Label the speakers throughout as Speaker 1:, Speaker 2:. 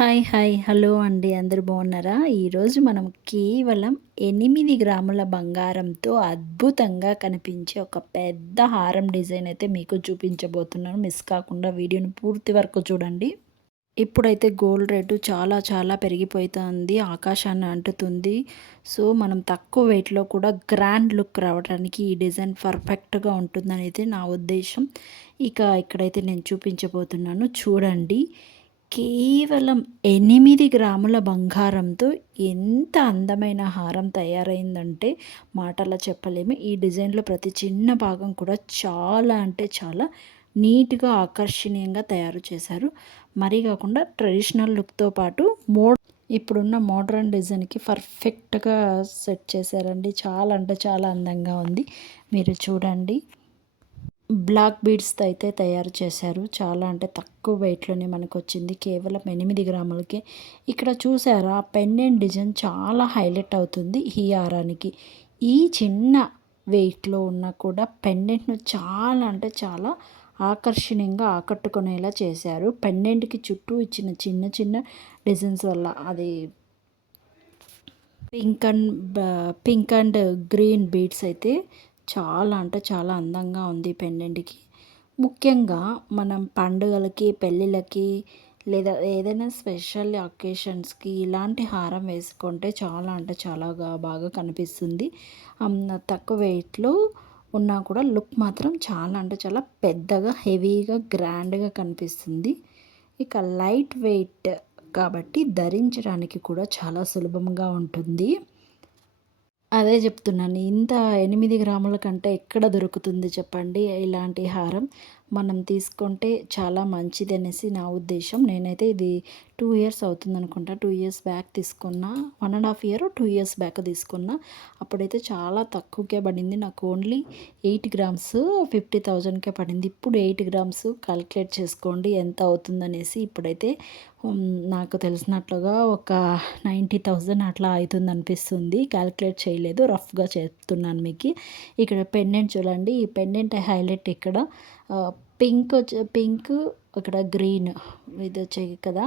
Speaker 1: Hi hi. Hello అండి. అందరు బాగున్నారా? ఈరోజు మనం కేవలం ఎనిమిది గ్రాముల బంగారంతో అద్భుతంగా కనిపించే ఒక పెద్ద హారం డిజైన్ అయితే మీకు చూపించబోతున్నాను. మిస్ కాకుండా వీడియోని పూర్తి వరకు చూడండి. ఇప్పుడైతే గోల్డ్ రేటు చాలా చాలా పెరిగిపోతుంది. ఆకాశాన్ని అంటుతుంది. సో మనం తక్కువ వెయిట్లో కూడా గ్రాండ్ లుక్ రావడానికి ఈ డిజైన్ పర్ఫెక్ట్గా ఉంటుందని అయితే నా ఉద్దేశం. ఇక ఇక్కడైతే నేను చూపించబోతున్నాను. చూడండి. కేవలం ఎనిమిది గ్రాముల బంగారంతో ఎంత అందమైన హారం తయారైందంటే మాటలా చెప్పలేము. ఈ డిజైన్లో ప్రతి చిన్న భాగం కూడా చాలా అంటే చాలా నీట్గా ఆకర్షణీయంగా తయారు చేశారు. మరీ కాకుండా ట్రెడిషనల్ లుక్తో పాటు మోడ్ ఇప్పుడున్న మోడర్న్ డిజైన్కి పర్ఫెక్ట్గా సెట్ చేశారండి. చాలా అంటే చాలా అందంగా ఉంది. మీరు చూడండి. బ్లాక్ బీడ్స్తో అయితే తయారు చేశారు. చాలా అంటే తక్కువ వెయిట్లోనే మనకు వచ్చింది కేవలం ఎనిమిది గ్రాములకి. ఇక్కడ చూసారా పెండెంట్ డిజైన్ చాలా హైలైట్ అవుతుంది ఈ హారానికి ఈ చిన్న వెయిట్లో ఉన్నా కూడా పెండెంట్ను చాలా అంటే చాలా ఆకర్షణీయంగా ఆకట్టుకునేలా చేశారు. పెండెంట్కి చుట్టూ ఇచ్చిన చిన్న చిన్న డిజైన్స్ వల్ల అది pink and pink and green beads అయితే చాలా అంటే చాలా అందంగా ఉంది పెండెంట్కి ముఖ్యంగా మనం పండుగలకి పెళ్ళిళ్ళకి లేదా ఏదైనా స్పెషల్ అకేషన్స్కి ఇలాంటి హారం వేసుకుంటే చాలా అంటే చాలా బాగా కనిపిస్తుంది. తక్కువ వెయిట్లో ఉన్నా కూడా లుక్ మాత్రం చాలా అంటే చాలా పెద్దగా హెవీగా గ్రాండ్గా కనిపిస్తుంది. ఇక లైట్ వెయిట్ కాబట్టి ధరించడానికి కూడా చాలా సులభంగా ఉంటుంది. అదే చెప్తున్నాను. ఇంత ఎనిమిది గ్రాముల కంటే ఎక్కడ దొరుకుతుంది చెప్పండి. ఇలాంటి హారం మనం తీసుకుంటే చాలా మంచిది అనేసి నా ఉద్దేశం. నేనైతే ఇది టూ ఇయర్స్ అవుతుంది అనుకుంటా టూ ఇయర్స్ బ్యాక్ తీసుకున్నా. One and half year two years back తీసుకున్నా. అప్పుడైతే చాలా తక్కువకే పడింది. నాకు ఓన్లీ ఎయిట్ గ్రామ్స్ ఫిఫ్టీ థౌజండ్కే పడింది. ఇప్పుడు ఎయిట్ గ్రామ్స్ కాలిక్యులేట్ చేసుకోండి ఎంత అవుతుందనేసి ఇప్పుడైతే నాకు తెలిసినట్లుగా ఒక నైంటీ థౌజండ్ అట్లా అవుతుంది అనిపిస్తుంది క్యాలిక్యులేట్ చేయలేదు. రఫ్గా చెప్తున్నాను మీకు. ఇక్కడ పెండెంట్ చూడండి. ఈ పెండెంట్ హైలైట్ ఇక్కడ. పింక్ వచ్చి పింక్ ఇక్కడ గ్రీన్ ఇది వచ్చాయి కదా.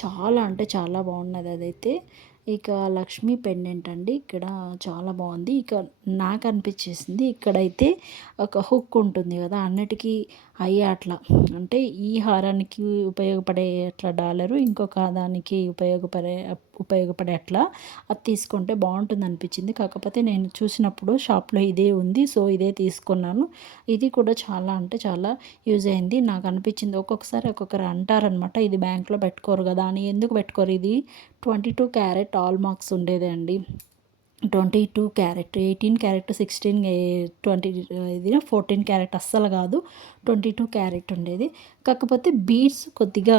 Speaker 1: చాలా అంటే చాలా బాగున్నది అదైతే. ఇక లక్ష్మీ పెండెంట్ అండి. ఇక్కడ చాలా బాగుంది. ఇక నాకు అనిపించేసింది. ఇక్కడైతే ఒక హుక్ ఉంటుంది కదా. అన్నిటికీ అయ్యే అట్లా. అంటే ఈ హారానికి ఉపయోగపడే అట్లా డాలరు ఇంకొక దానికి ఉపయోగపడే ఉపయోగపడే అట్లా. అది తీసుకుంటే బాగుంటుంది అనిపించింది. కాకపోతే నేను చూసినప్పుడు షాప్లో ఇదే ఉంది సో ఇదే తీసుకున్నాను. ఇది కూడా చాలా అంటే చాలా యూజ్ అయింది. నాకు అనిపించింది ఒక్కొక్కసారి ఒక్కొక్కరు అంటారనమాట ఇది బ్యాంక్లో పెట్టుకోరు కదా అని. ఎందుకు పెట్టుకోరు ఇది? Twenty two carat all marks ఉండేది అండి twenty two carat eighteen carat sixteen twenty ఇది ఫోర్టీన్ క్యారెట్ అస్సలు కాదు. ట్వంటీ టూ క్యారెట్ ఉండేది. కాకపోతే బీడ్స్ కొద్దిగా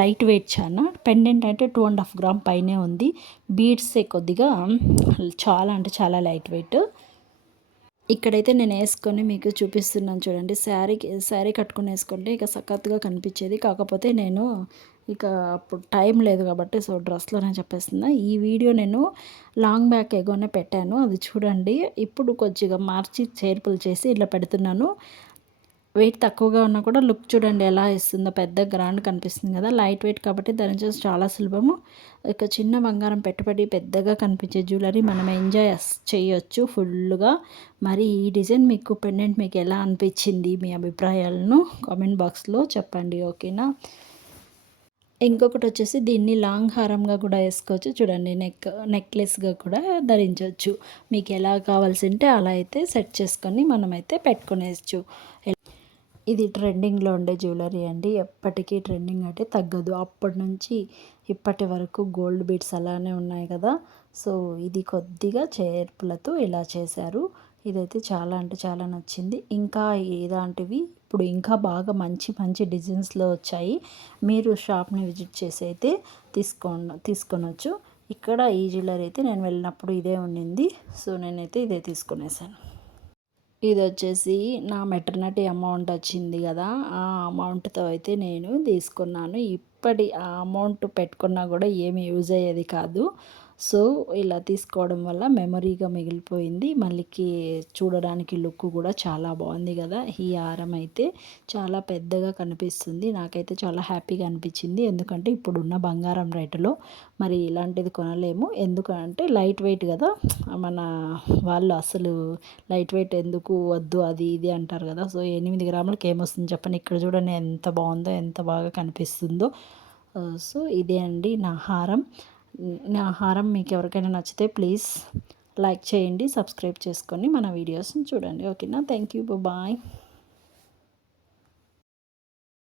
Speaker 1: లైట్ వెయిట్ చాలా. పెండెంట్ అంటే టూ అండ్ హాఫ్ గ్రామ్ పైనే ఉంది. బీడ్సే కొద్దిగా చాలా అంటే చాలా లైట్ వెయిట్. ఇక్కడైతే నేను వేసుకొని మీకు చూపిస్తున్నాను చూడండి. శారీ శారీ కట్టుకుని వేసుకుంటే ఇక సఖత్తుగా కనిపించేది. కాకపోతే నేను ఇక అప్పుడు టైం లేదు కాబట్టి సో డ్రెస్లోనే చెప్పేస్తున్నా. ఈ వీడియో నేను లాంగ్ బ్యాక్ ఎగోనే పెట్టాను. అది చూడండి. ఇప్పుడు కొద్దిగా మార్చి చేర్పులు చేసి ఇట్లా పెడుతున్నాను. వెయిట్ తక్కువగా ఉన్నా కూడా లుక్ చూడండి ఎలా ఇస్తుందో పెద్ద గ్రాండ్ కనిపిస్తుంది కదా. లైట్ వెయిట్ కాబట్టి ధరించడం చాలా సులభము. ఇక చిన్న బంగారం పెట్టుబడి పెద్దగా కనిపించే జ్యువెలరీ మనం ఎంజాయ్ చేయొచ్చు ఫుల్గా మరి ఈ డిజైన్ మీకు పెండెంట్ మీకు ఎలా అనిపించింది మీ అభిప్రాయాలను కామెంట్ బాక్స్లో చెప్పండి. ఓకేనా? ఇంకొకటి వచ్చేసి దీన్ని లాంగ్ హారంగా కూడా వేసుకోవచ్చు. చూడండి నెక్ నెక్లెస్గా కూడా ధరించవచ్చు. మీకు ఎలా కావాల్సి ఉంటే అలా అయితే సెట్ చేసుకొని మనమైతే పెట్టుకునేవచ్చు ఇది ట్రెండింగ్లో ఉండే జ్యువెలరీ అండి. ఎప్పటికీ ట్రెండింగ్ అంటే తగ్గదు. అప్పటి నుంచి ఇప్పటి వరకు గోల్డ్ బీట్స్ అలానే ఉన్నాయి కదా. సో ఇది కొద్దిగా చేర్పులతో ఇలా చేశారు. ఇదైతే చాలా అంటే చాలా నచ్చింది. ఇంకా ఇలాంటివి ఇప్పుడు ఇంకా బాగా మంచి మంచి డిజైన్స్లో వచ్చాయి. మీరు షాప్ని విజిట్ చేసి అయితే తీసుకో తీసుకొనొచ్చు. ఇక్కడ ఈ జ్యువెలరీ అయితే నేను వెళ్ళినప్పుడు ఇదే ఉండింది. సో నేనైతే ఇదే తీసుకునేసాను. ఇది వచ్చేసి నా మెటర్నిటీ అమౌంట్ వచ్చింది కదా. ఆ అమౌంట్తో అయితే నేను తీసుకున్నాను. ఇప్పటి ఆ అమౌంట్ పెట్టుకున్నా కూడా ఏమి యూజ్ అయ్యేది కాదు. సో ఇలా తీసుకోవడం వల్ల మెమరీగా మిగిలిపోయింది. మళ్ళీకి చూడడానికి లుక్ కూడా చాలా బాగుంది కదా. ఈ హారం అయితే చాలా పెద్దగా కనిపిస్తుంది. నాకైతే చాలా హ్యాపీగా అనిపించింది. ఎందుకంటే ఇప్పుడున్న బంగారం రేటులో మరి ఇలాంటిది కొనలేము. ఎందుకంటే లైట్ వెయిట్ కదా. మన వాళ్ళు అసలు లైట్ వెయిట్ ఎందుకు వద్దు అది ఇది అంటారు కదా. సో ఎనిమిది గ్రాములకి ఏమొస్తుంది చెప్పండి. ఇక్కడ చూడండి ఎంత బాగుందో ఎంత బాగా కనిపిస్తుందో. సో ఇదే అండి నా హారం. నా హారం మీకు ఎవరికైనా నచ్చితే ప్లీజ్ లైక్ చేయండి సబ్స్క్రైబ్ చేసుకొని మన వీడియోస్ని చూడండి. ఓకేనా? Thank you bye.